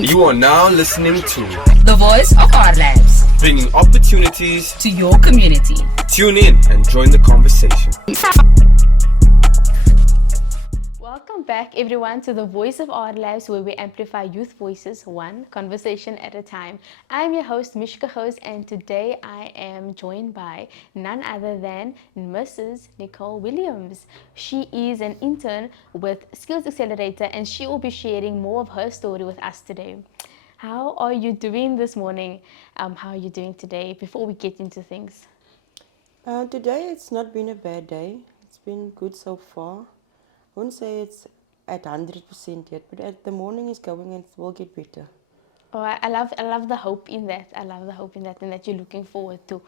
You are now listening to The Voice of RLabs bringing opportunities to your community. Tune in and join the conversation. Welcome back, everyone, to the Voice of RLabs, where we amplify youth voices one conversation at a time. I'm your host, Mishqah Gous, and today I am joined by none other than Mrs. Nicole Williams. She is an intern with Skills Accelerator, and she will be sharing more of her story with us today. How are you doing this morning? How are you doing today before we get into things? Today it's not been a bad day. It's been good so far. I wouldn't say it's at 100% yet, but the morning is going and it will get better. Oh, I love the hope in that. I love the hope in that, and that you're looking forward to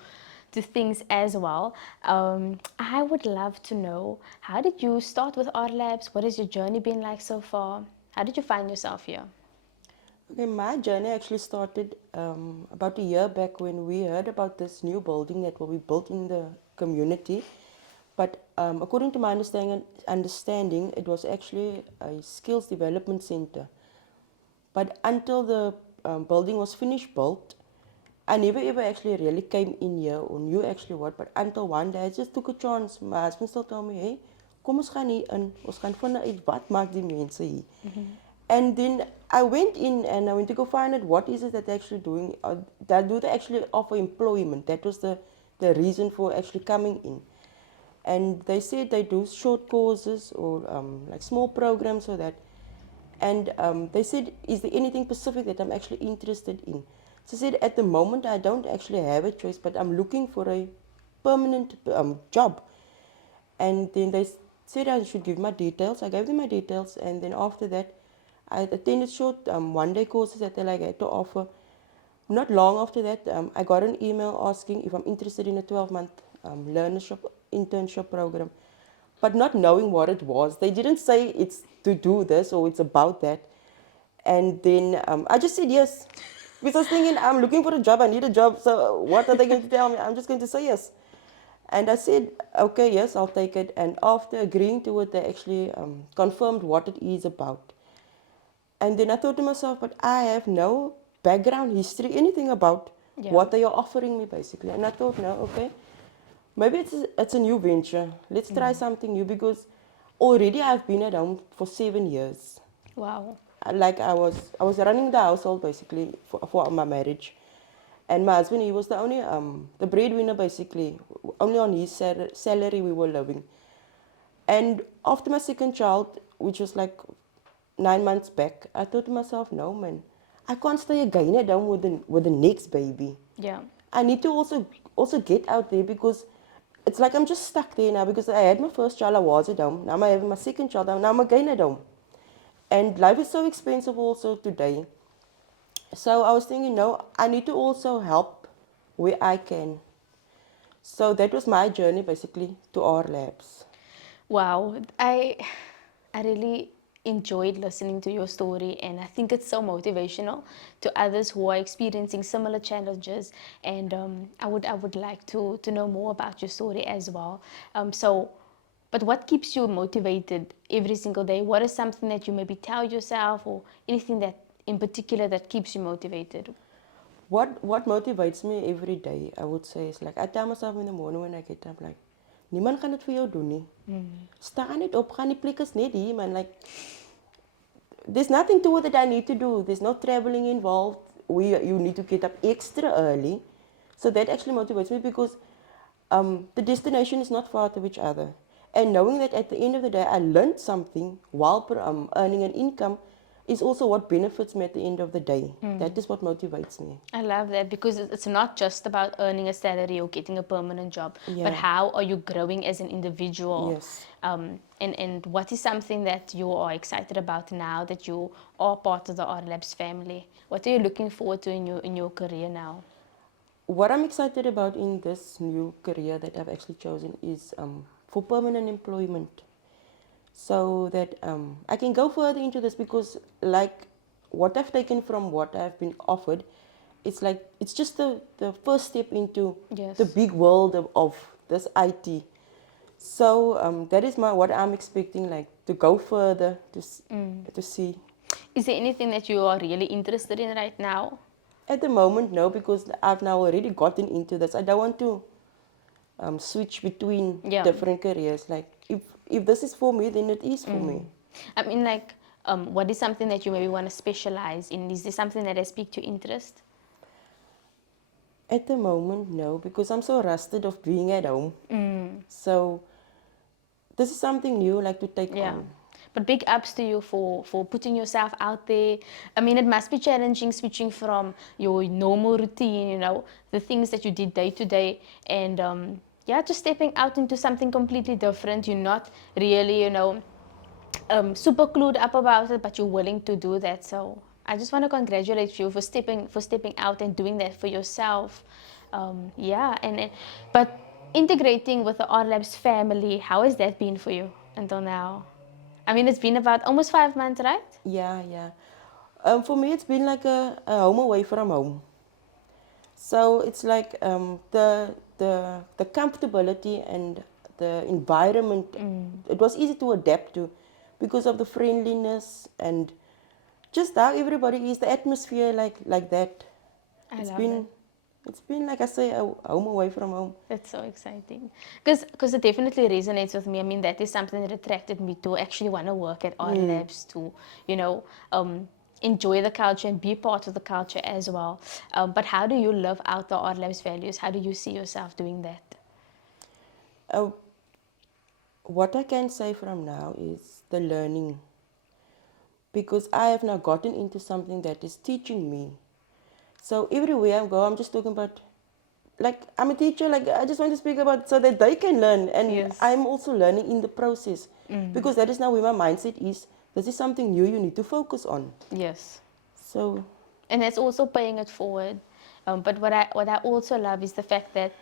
things as well. I would love to know, how did you start with RLabs? What has your journey been like so far? How did you find yourself here? Okay, my journey actually started about a year back when we heard about this new building that will be built in the community. But according to my understanding, it was actually a skills development center. But until the building was finished built, I never ever actually really came in here or knew actually what. But until one day, I just took a chance. My husband still told me, hey, kom ons gaan hier in. Ons gaan vind uit wat maak die mense hier. And then I went in and I went to go find out what is it that they're actually doing. That do they actually offer employment? That was the reason for actually coming in. And they said they do short courses or like small programs or that. And they said, is there anything specific that I'm actually interested in? So I said, at the moment, I don't actually have a choice, but I'm looking for a permanent job. And then they said I should give my details. I gave them my details. And then after that, I attended short one-day courses that they had to offer. Not long after that, I got an email asking if I'm interested in a 12-month learnership internship program. But not knowing what it was. They didn't say it's to do this or it's about that. And then I just said yes. Because I was thinking, I'm looking for a job, I need a job, so what are they going to tell me? I'm just going to say yes. And I said, okay, yes, I'll take it. And after agreeing to it, they actually confirmed what it is about. And then I thought to myself, but I have no background history, anything about what they are offering me, basically. And I thought, no, okay, maybe it's a new venture. Let's try something new, because already I've been at home for 7 years. Wow. Like I was running the household basically for my marriage, and my husband, he was the only the breadwinner basically. Only on his salary we were living. And after my second child, which was like 9 months back, I thought to myself, no man, I can't stay again at home with the next baby. Yeah. I need to also get out there, because it's like I'm just stuck there now, because I had my first child, I was at home. Now I have my second child, now I'm again at home. And life is so expensive also today. So I was thinking, no, I need to also help where I can. So that was my journey basically to RLabs. Wow. I really enjoyed listening to your story, and I think it's so motivational to others who are experiencing similar challenges. And I would like to know more about your story as well. But what keeps you motivated every single day? What is something that you maybe tell yourself, or anything that in particular that keeps you motivated? What motivates me every day, I would say, is like, I tell myself in the morning when I get up, like, niemand kan dit vir jou doen nie. Staan net op, gaan die plek is net hier, man. Like, there's nothing to it that I need to do. There's no traveling involved. You need to get up extra early. So that actually motivates me, because the destination is not far to each other. And knowing that at the end of the day, I learned something while earning an income is also what benefits me at the end of the day. That is what motivates me. I love that, because it's not just about earning a salary or getting a permanent job, but Yeah. how are you growing as an individual? Yes. And what is something that you are excited about now that you are part of the RLabs family? What are you looking forward to in your career now? What I'm excited about in this new career that I've actually chosen is for permanent employment. So that I can go further into this, because like what I've taken from what I've been offered, it's just the first step into Yes. the big world of this IT. So that is what I'm expecting, like to go further to see. Is there anything that you are really interested in right now? At the moment, no, because I've now already gotten into this. I don't want to switch between Yeah. different careers. Like if this is for me, then it is for me. I mean, like, what is something that you maybe want to specialize in? Is there something that has piqued your interest? At the moment, no, because I'm so rusted of being at home. So this is something new, like to take Yeah. on. But big ups to you for putting yourself out there. I mean, it must be challenging switching from your normal routine, you know, the things that you did day to day, and yeah, just stepping out into something completely different. You're not really, you know, super clued up about it, but you're willing to do that. So I just want to congratulate you for stepping out and doing that for yourself. Yeah, but integrating with the R Labs family, how has that been for you until now? I mean, it's been about almost 5 months, right? Yeah, yeah. For me, it's been like a home away from home. So it's like the comfortability and the environment. It was easy to adapt to, because of the friendliness and just how everybody is, the atmosphere like that. I It's love that. been it's been like I say, a home away from home. That's so exciting. Because it definitely resonates with me. I mean, that is something that attracted me to actually want to work at Art Labs, to, you know, enjoy the culture and be part of the culture as well. But how do you live out the Art Labs values? How do you see yourself doing that? Uh, what I can say from now is the learning, because I have now gotten into something that is teaching me. So everywhere I go, I'm just talking about, like, I'm a teacher, like, I just want to speak about so that they can learn. And Yes. I'm also learning in the process, because that is now where my mindset is. This is something new you need to focus on. Yes. So, And that's also paying it forward. But what I also love is the fact that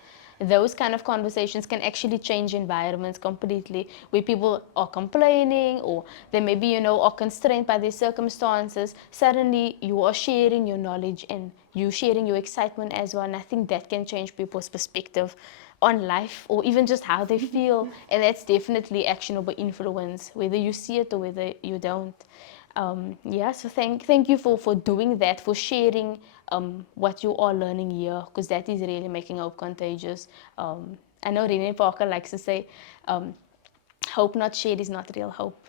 those kind of conversations can actually change environments completely, where people are complaining or they maybe, you know, are constrained by their circumstances. Suddenly you are sharing your knowledge and you sharing your excitement as well. And I think that can change people's perspective on life, or even just how they feel. And that's definitely actionable influence, whether you see it or whether you don't. Yeah, so thank you for doing that, for sharing what you are learning here, because that is really making hope contagious. I know Rene Parker likes to say, hope not shared is not real hope,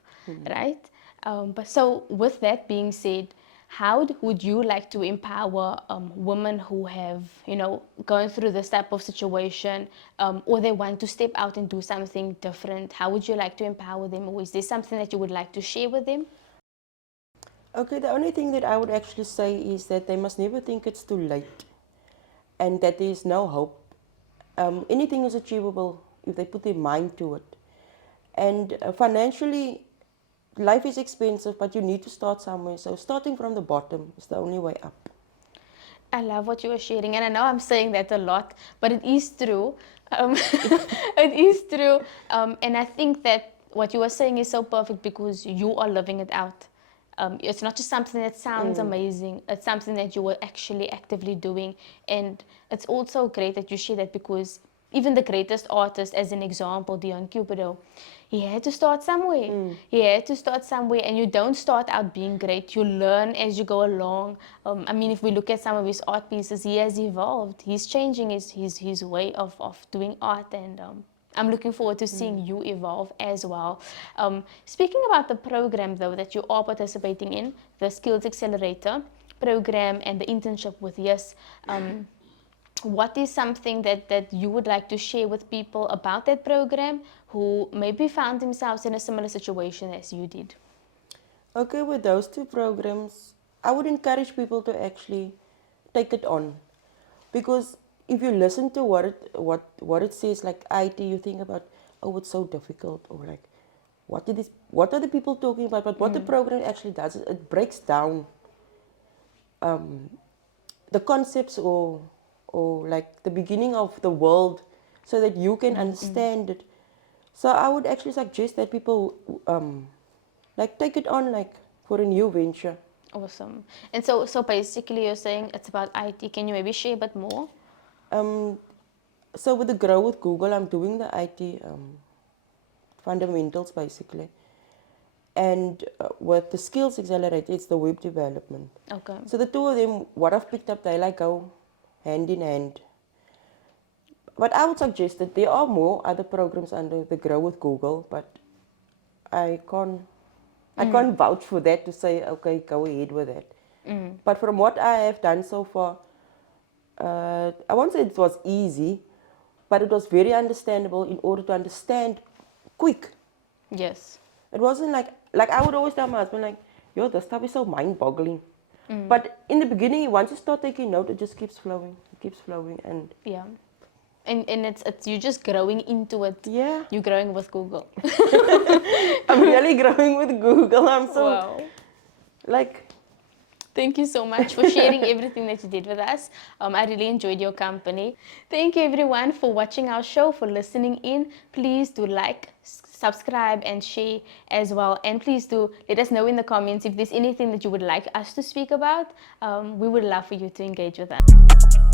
right? But so with that being said, how would you like to empower women who have, you know, gone through this type of situation, or they want to step out and do something different? How would you like to empower them, or is there something that you would like to share with them? okay, the only thing that I would actually say is that they must never think it's too late and that there is no hope. Anything is achievable if they put their mind to it. And financially, life is expensive, but you need to start somewhere. So starting from the bottom is the only way up. I love what you are sharing, and I know I'm saying that a lot, but it is true. It is true, and I think that what you are saying is so perfect because you are living it out. It's not just something that sounds amazing; it's something that you are actually actively doing, and it's also great that you share that because even the greatest artist, as an example, Dion Cupido, he had to start somewhere. He had to start somewhere, and you don't start out being great. You learn as you go along. I mean, if we look at some of his art pieces, he has evolved. He's changing his way of doing art, and I'm looking forward to seeing you evolve as well. Speaking about the program, though, that you are participating in, the Skills Accelerator program and the internship with Yes, what is something that you would like to share with people about that program who maybe found themselves in a similar situation as you did? Okay, with those two programs, I would encourage people to actually take it on, because if you listen to what it says, like IT, you think about, oh, it's so difficult, or like what are the people talking about? But what the program actually does is it breaks down the concepts, or like the beginning of the world, so that you can understand it. So I would actually suggest that people like take it on, like for a new venture. Awesome. And so basically you're saying it's about IT. Can you maybe share a bit more? Um, so with the Grow with Google, I'm doing the IT fundamentals basically, And with the skills accelerator, it's the web development. Okay. So the two of them, what I've picked up, they like go hand in hand. But I would suggest that there are more other programs under the Grow with Google, but I can't vouch for that to say, okay, go ahead with that. But from what I have done so far, I won't say it was easy, but it was very understandable in order to understand quick. Yes. It wasn't like I would always tell my husband, like, yo, this stuff is so mind-boggling. But in the beginning, once you start taking note, it just keeps flowing. It keeps flowing, and Yeah. And it's you're just growing into it. yeah, You're growing with Google. I'm really growing with Google. I'm so Wow. like, Thank you so much for sharing everything that you did with us. I really enjoyed your company. Thank you everyone for watching our show, for listening in. Please do like, subscribe and share as well. And please do let us know in the comments if there's anything that you would like us to speak about. We would love for you to engage with us.